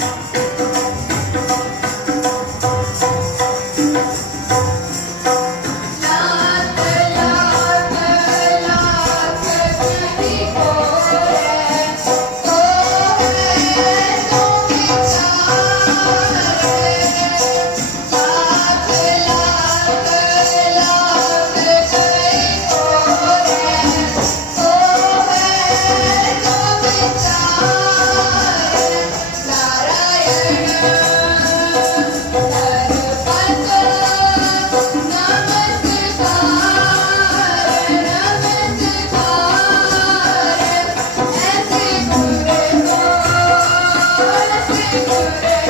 Thank you.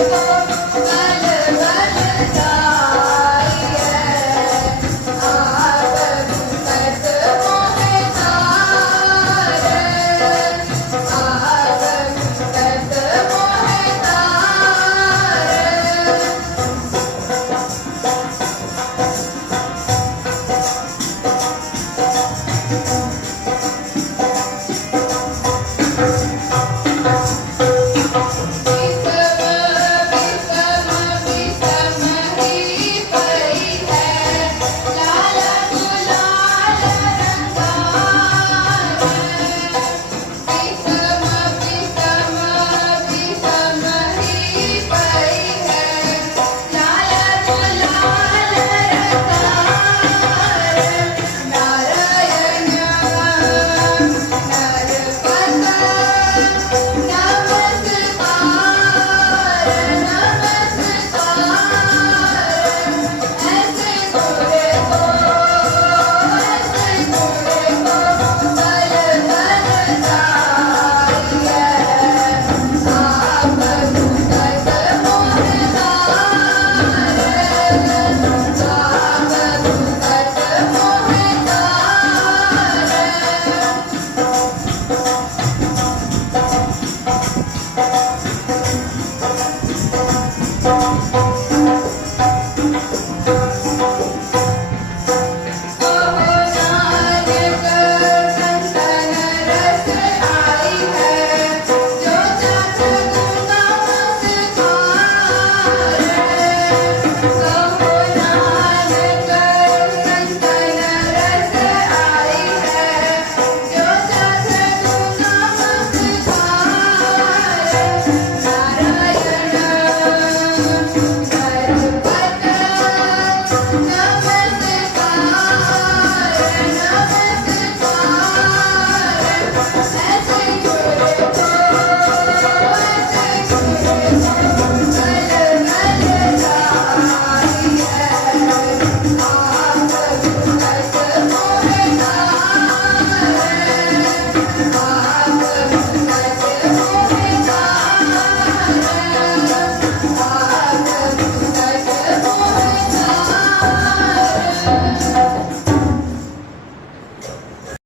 Thank you.